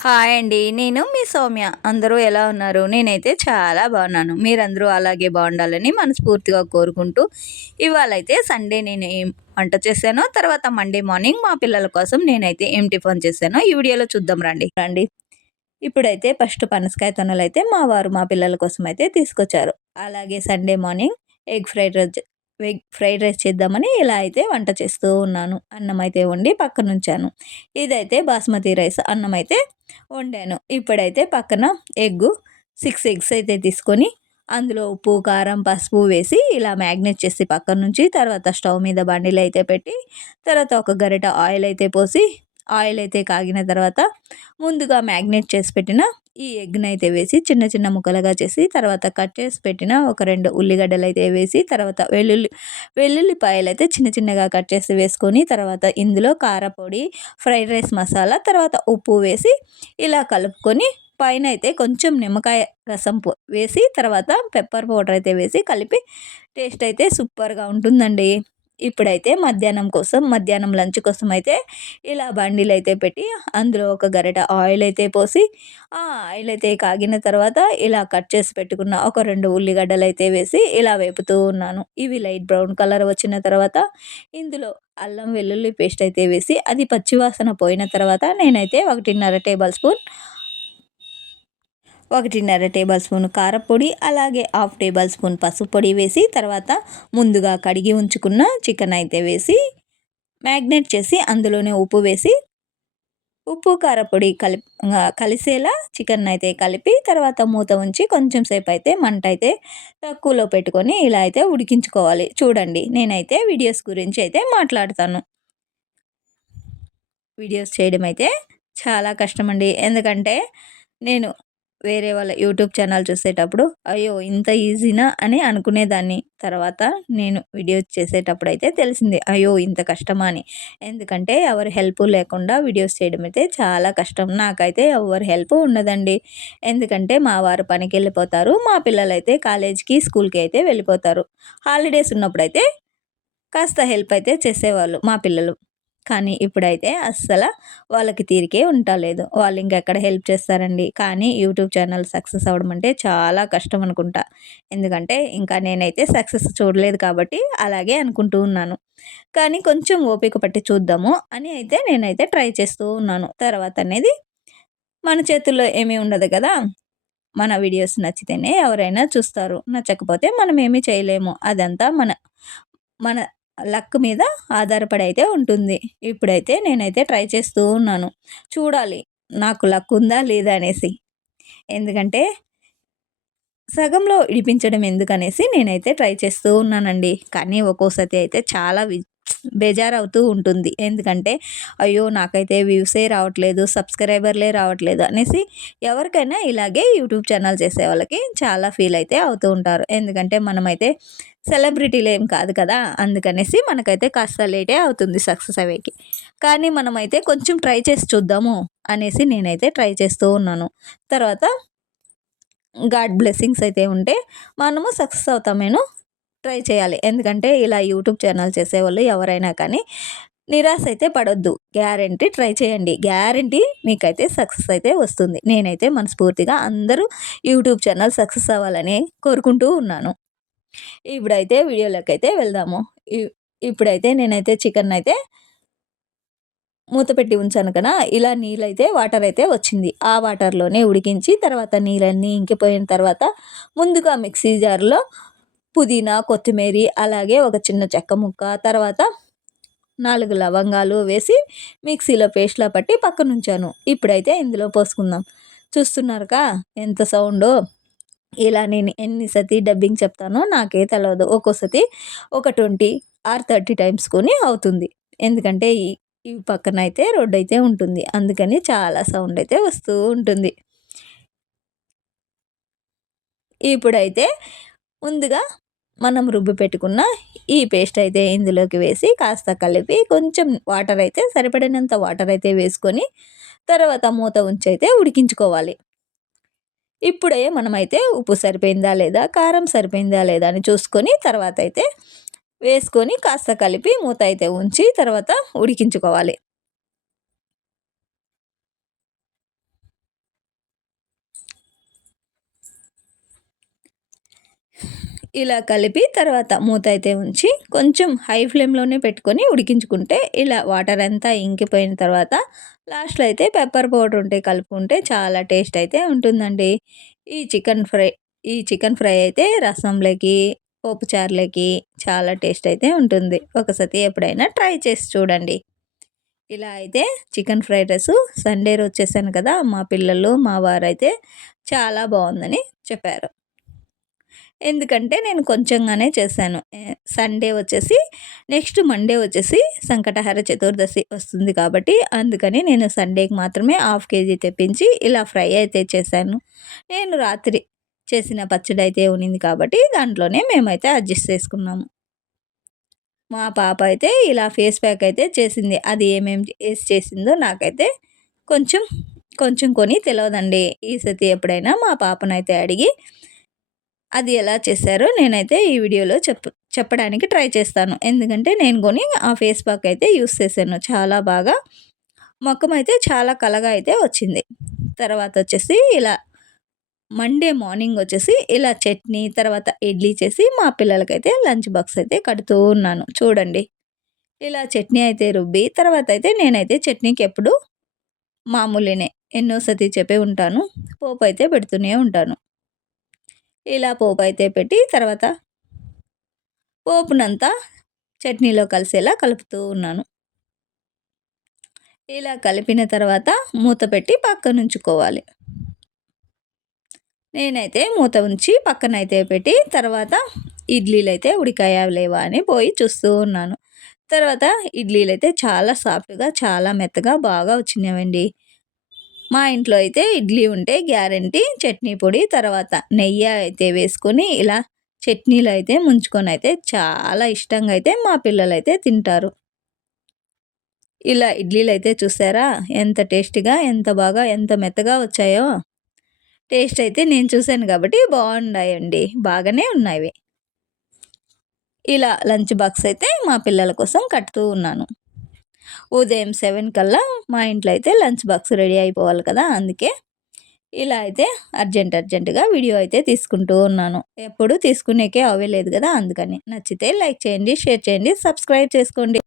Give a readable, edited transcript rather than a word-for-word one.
Hi అండి. నేను మీ సౌమ్య. అందరూ ఎలా ఉన్నారు? నేనైతే చాలా బాగున్నాను. మీరందరూ అలాగే బాగుండాలని మనస్ఫూర్తిగా కోరుకుంటూ, ఇవాళైతే సండే నేను ఏం వంట చేశానో, తర్వాత మండే మార్నింగ్ మా పిల్లల కోసం నేనైతే ఏం టిఫిన్ చేశానో ఈ వీడియోలో చూద్దాం రండి. ఇప్పుడైతే ఫస్ట్ పనసకాయ తొనలైతే మా వారు మా పిల్లల కోసం అయితే తీసుకొచ్చారు. అలాగే Sunday morning egg fried rice fried rice చేద్దామని ఇలా అయితే వంట చేస్తూ ఉన్నాను. అన్నం అయితే వండి పక్కనుంచాను. ఇదైతే బాస్మతి రైస్ అన్నం అయితే వండాను. ఇప్పుడైతే పక్కన 6 ఎగ్స్ అయితే తీసుకొని అందులో ఉప్పు, కారం, పసుపు వేసి ఇలా మ్యాగ్నేట్ చేసి పక్కన నుంచి తర్వాత స్టవ్ మీద బండిలో అయితే పెట్టి తర్వాత ఒక గరిట ఆయిల్ అయితే పోసి ఆయిల్ అయితే కాగిన తర్వాత ముందుగా మ్యాగ్నేట్ చేసి పెట్టిన ఈ ఎగ్‌ని అయితే వేసి చిన్న చిన్న ముక్కలుగా చేసి తర్వాత కట్ చేసి పెట్టిన ఒక 2 ఉల్లిగడ్డలు అయితే వేసి తర్వాత వెల్లుల్లిపాయలు అయితే చిన్న చిన్నగా కట్ చేసి వేసుకొని తర్వాత ఇందులో కారపొడి, ఫ్రైడ్ రైస్ మసాలా తర్వాత ఉప్పు వేసి ఇలా కలుపుకొని పైన అయితే కొంచెం నిమ్మకాయ రసం వేసి తర్వాత పెప్పర్ పౌడర్ అయితే వేసి కలిపి టేస్ట్ అయితే సూపర్‌గా ఉంటుందండి. ఇప్పుడైతే మధ్యాహ్నం లంచ్ కోసం అయితే ఇలా బండిలు అయితే పెట్టి అందులో ఒక గరిట ఆయిల్ అయితే పోసి ఆ ఆయిల్ అయితే కాగిన తర్వాత ఇలా కట్ చేసి పెట్టుకున్న ఒక 2 ఉల్లిగడ్డలు అయితే వేసి ఇలా వేపుతూ ఉన్నాను. ఇవి లైట్ బ్రౌన్ కలర్ వచ్చిన తర్వాత ఇందులో అల్లం వెల్లుల్లి పేస్ట్ అయితే వేసి అది పచ్చివాసన పోయిన తర్వాత నేనైతే 1.5 టేబుల్ స్పూన్ కారపొడి అలాగే 1/2 టేబుల్ స్పూన్ పసుపు పొడి వేసి తర్వాత ముందుగా కడిగి ఉంచుకున్న చికెన్ అయితే వేసి మ్యాగ్నేట్ చేసి అందులోనే ఉప్పు వేసి ఉప్పు కారపొడి కలిసేలా చికెన్ అయితే కలిపి తర్వాత మూత ఉంచి కొంచెం సేపు అయితే మంట అయితే తక్కువలో పెట్టుకొని ఇలా అయితే ఉడికించుకోవాలి. చూడండి నేనైతే వీడియోస్ గురించి అయితే మాట్లాడతాను. వీడియోస్ చేయడం అయితే చాలా కష్టమండి. ఎందుకంటే నేను వేరే వాళ్ళ యూట్యూబ్ ఛానల్ చూసేటప్పుడు అయ్యో! ఇంత ఈజీనా అని అనుకునేదాన్ని. తర్వాత నేను వీడియోస్ చేసేటప్పుడు అయితే తెలిసింది. అయ్యో! ఇంత కష్టమా అని. ఎందుకంటే ఎవరి హెల్ప్ లేకుండా వీడియోస్ చేయడం అయితే చాలా కష్టం. నాకైతే ఎవ్వరి హెల్ప్ ఉండదండి. ఎందుకంటే మా వారు పనికెళ్ళిపోతారు. మా పిల్లలైతే కాలేజీకి, స్కూల్‌కి అయితే వెళ్ళిపోతారు. హాలిడేస్ ఉన్నప్పుడైతే కాస్త హెల్ప్ అయితే చేసేవాళ్ళు మా పిల్లలు. కానీ ఇప్పుడైతే వాళ్ళకి తీరికే ఉంటలేదు. వాళ్ళు ఇంకెక్కడ హెల్ప్ చేస్తారండి. కానీ యూట్యూబ్ ఛానల్ సక్సెస్ అవ్వడం అంటే చాలా కష్టం అనుకుంటా. ఎందుకంటే ఇంకా నేనైతే సక్సెస్ చూడలేదు కాబట్టి అలాగే అనుకుంటూ ఉన్నాను. కానీ కొంచెం ఓపిక పట్టి చూద్దాము అని అయితే నేనైతే ట్రై చేస్తూ ఉన్నాను. తర్వాత అనేది మన చేతుల్లో ఏమీ ఉండదు కదా! మన వీడియోస్ నచ్చితేనే ఎవరైనా చూస్తారు. నచ్చకపోతే మనం ఏమీ చేయలేము. అదంతా మన మన లక్ మీద ఆధారపడి అయితే ఉంటుంది. ఇప్పుడైతే నేనైతే ట్రై చేస్తూ ఉన్నాను. చూడాలి నాకు లక్ ఉందా లేదా అనేసి. ఎందుకంటే సగంలో ఇడిపించడం ఎందుకనేసి నేనైతే ట్రై చేస్తూ ఉన్నానండి. కానీ ఒక్కోసారి అయితే చాలా బేజారవుతూ ఉంటుంది. ఎందుకంటే అయ్యో! నాకైతే వ్యూసే రావట్లేదు, సబ్స్క్రైబర్లే రావట్లేదు అనేసి ఎవరికైనా ఇలాగే యూట్యూబ్ ఛానల్ చేసే వాళ్ళకి చాలా ఫీల్ అయితే అవుతూ ఉంటారు. ఎందుకంటే మనమైతే సెలబ్రిటీలేం కాదు కదా! అందుకనేసి మనకైతే కాస్త లేటే అవుతుంది సక్సెస్ అయ్యేకి. కానీ మనమైతే కొంచెం ట్రై చేసి చూద్దాము అనేసి నేనైతే ట్రై చేస్తూ ఉన్నాను. తర్వాత గాడ్ బ్లెస్సింగ్స్ అయితే ఉంటే మనము సక్సెస్ అవుతామేనో ట్రై చేయాలి. ఎందుకంటే ఇలా యూట్యూబ్ ఛానల్ చేసేవాళ్ళు ఎవరైనా కానీ నిరాశ అయితే పడొద్దు. గ్యారంటీ ట్రై చేయండి. గ్యారంటీ మీకైతే సక్సెస్ అయితే వస్తుంది. నేనైతే మనస్ఫూర్తిగా అందరూ యూట్యూబ్ ఛానల్ సక్సెస్ అవ్వాలని కోరుకుంటూ ఉన్నాను. ఇప్పుడైతే వీడియోలోకైతే వెళ్దాము. ఇప్పుడైతే నేనైతే చికెన్ అయితే మూత పెట్టి ఉంచాను కదా! ఇలా నీళ్ళైతే వాటర్ అయితే వచ్చింది. ఆ వాటర్‌లోనే ఉడికించి తర్వాత నీళ్ళన్నీ ఇంకిపోయిన తర్వాత ముందుగా మిక్సీ జార్‌లో పుదీనా, కొత్తిమీరి అలాగే ఒక చిన్న చెక్క ముక్క తర్వాత 4 లవంగాలు వేసి మిక్సీలో పేస్ట్‌లా పట్టి పక్కనుంచాను. ఇప్పుడైతే ఇందులో పోసుకుందాం. చూస్తున్నారుగా ఎంత సౌండో. ఇలా నేను ఎన్ని సతి డబ్బింగ్ చెప్తానో నాకే తెలవదు. ఒక్కోసతి ఒక 20 ఆర్ 30 టైమ్స్ కొని అవుతుంది. ఎందుకంటే ఈ పక్కనైతే రోడ్డయితే ఉంటుంది. అందుకని చాలా సౌండ్ అయితే వస్తూ ఉంటుంది. ఇప్పుడైతే ముందుగా మనం రుబ్బి పెట్టుకున్న ఈ పేస్ట్ అయితే ఇందులోకి వేసి కాస్త కలిపి కొంచెం వాటర్ అయితే సరిపడినంత వాటర్ అయితే వేసుకొని తర్వాత మూత ఉంచైతే ఉడికించుకోవాలి. ఇప్పుడే మనమైతే ఉప్పు సరిపోయిందా లేదా, కారం సరిపోయిందా లేదా అని చూసుకొని తర్వాత అయితే వేసుకొని కాస్త కలిపి మూత అయితే ఉంచి తర్వాత ఉడికించుకోవాలి. ఇలా కలిపి తర్వాత మూత అయితే ఉంచి కొంచెం హై ఫ్లేమ్‌లోనే పెట్టుకొని ఉడికించుకుంటే ఇలా వాటర్ అంతా ఇంకిపోయిన తర్వాత లాస్ట్‌లో అయితే పెప్పర్ పౌడర్ ఉంటే కలుపుకుంటే చాలా టేస్ట్ అయితే ఉంటుందండి. ఈ చికెన్ ఫ్రై ఈ చికెన్ ఫ్రై అయితే రసంలోకి, పప్పుచారులోకి చాలా టేస్ట్ అయితే ఉంటుంది. ఒకసారి ఎప్పుడైనా ట్రై చేసి చూడండి. ఇలా అయితే చికెన్ ఫ్రైడ్ రైసు సండే రోజు చేశాను కదా! మా పిల్లలు, మా వారైతే చాలా బావుందని చెప్పారు. ఎందుకంటే నేను కొంచెంగానే చేశాను. సండే వచ్చేసి నెక్స్ట్ మండే వచ్చేసి సంకటహర చతుర్దశి వస్తుంది కాబట్టి అందుకని నేను సండేకి మాత్రమే హాఫ్ కేజీ తెప్పించి ఇలా ఫ్రై అయితే చేశాను. నేను రాత్రి చేసిన పచ్చడి అయితే ఉన్నింది కాబట్టి దాంట్లోనే మేమైతే అడ్జస్ట్ చేసుకున్నాము. మా పాప అయితే ఇలా ఫేస్ ప్యాక్ అయితే చేసింది. అది ఏమేమి ఏసి చేసిందో నాకైతే కొంచెం కొంచెం కొని తెలవదండి. ఈసతి ఎప్పుడైనా మా పాపనైతే అడిగి అది ఎలా చేశారో నేనైతే ఈ వీడియోలో చెప్పడానికి ట్రై చేస్తాను. ఎందుకంటే నేను కొని ఆ ఫేస్ ప్యాక్ అయితే యూజ్ చేశాను. చాలా బాగా మొఖం అయితే చాలా కళగా అయితే వచ్చింది. తర్వాత వచ్చేసి ఇలా మండే మార్నింగ్ వచ్చేసి ఇలా చట్నీ, తర్వాత ఇడ్లీ చేసి మా పిల్లలకైతే లంచ్ బాక్స్ అయితే కడుతూ ఉన్నాను. చూడండి. ఇలా చట్నీ అయితే రుబ్బి తర్వాత అయితే నేనైతే చట్నీకి ఎప్పుడు మామూలేనే ఎన్నో సతి చెప్పే ఉంటాను. పోపు అయితే పెడుతూనే ఉంటాను. ఇలా పోపు అయితే పెట్టి తర్వాత పోపునంతా చట్నీలో కలిసేలా కలుపుతూ ఉన్నాను. ఇలా కలిపిన తర్వాత మూత పెట్టి పక్కనుంచుకోవాలి. నేనైతే మూత ఉంచి పక్కనైతే పెట్టి తర్వాత ఇడ్లీలైతే ఉడికాయా లేవా అని పోయి చూస్తూ ఉన్నాను. తర్వాత ఇడ్లీలైతే చాలా సాఫ్ట్‌గా, చాలా మెత్తగా బాగా వచ్చినవండి. మా ఇంట్లో అయితే ఇడ్లీ ఉంటే గ్యారంటీ చట్నీ పొడి, తర్వాత నెయ్యి అయితే వేసుకొని ఇలా చట్నీలో అయితే ముంచుకొని అయితే చాలా ఇష్టంగా అయితే మా పిల్లలైతే తింటారు. ఇలా ఇడ్లీలైతే చూసారా ఎంత టేస్టీగా, ఎంత బాగా, ఎంత మెత్తగా వచ్చాయో. టేస్ట్ అయితే నేను చూసాను కాబట్టి బాగున్నాయండి. బాగానే ఉన్నాయి. ఇలా లంచ్ బాక్స్ అయితే మా పిల్లల కోసం కట్టుతూ ఉన్నాను. ఉదయం 7 కల్లా మా ఇంట్లో అయితే లంచ్ బాక్స్ రెడీ అయిపోవాలి కదా! అందుకే ఇలా అయితే అర్జెంట్‌గా వీడియో అయితే తీసుకుంటూ ఉన్నాను. ఎప్పుడు తీసుకునేకే అవ్వలేదు కదా! అందుకని. నచ్చితే లైక్ చేయండి, షేర్ చేయండి, సబ్స్క్రైబ్ చేసుకోండి.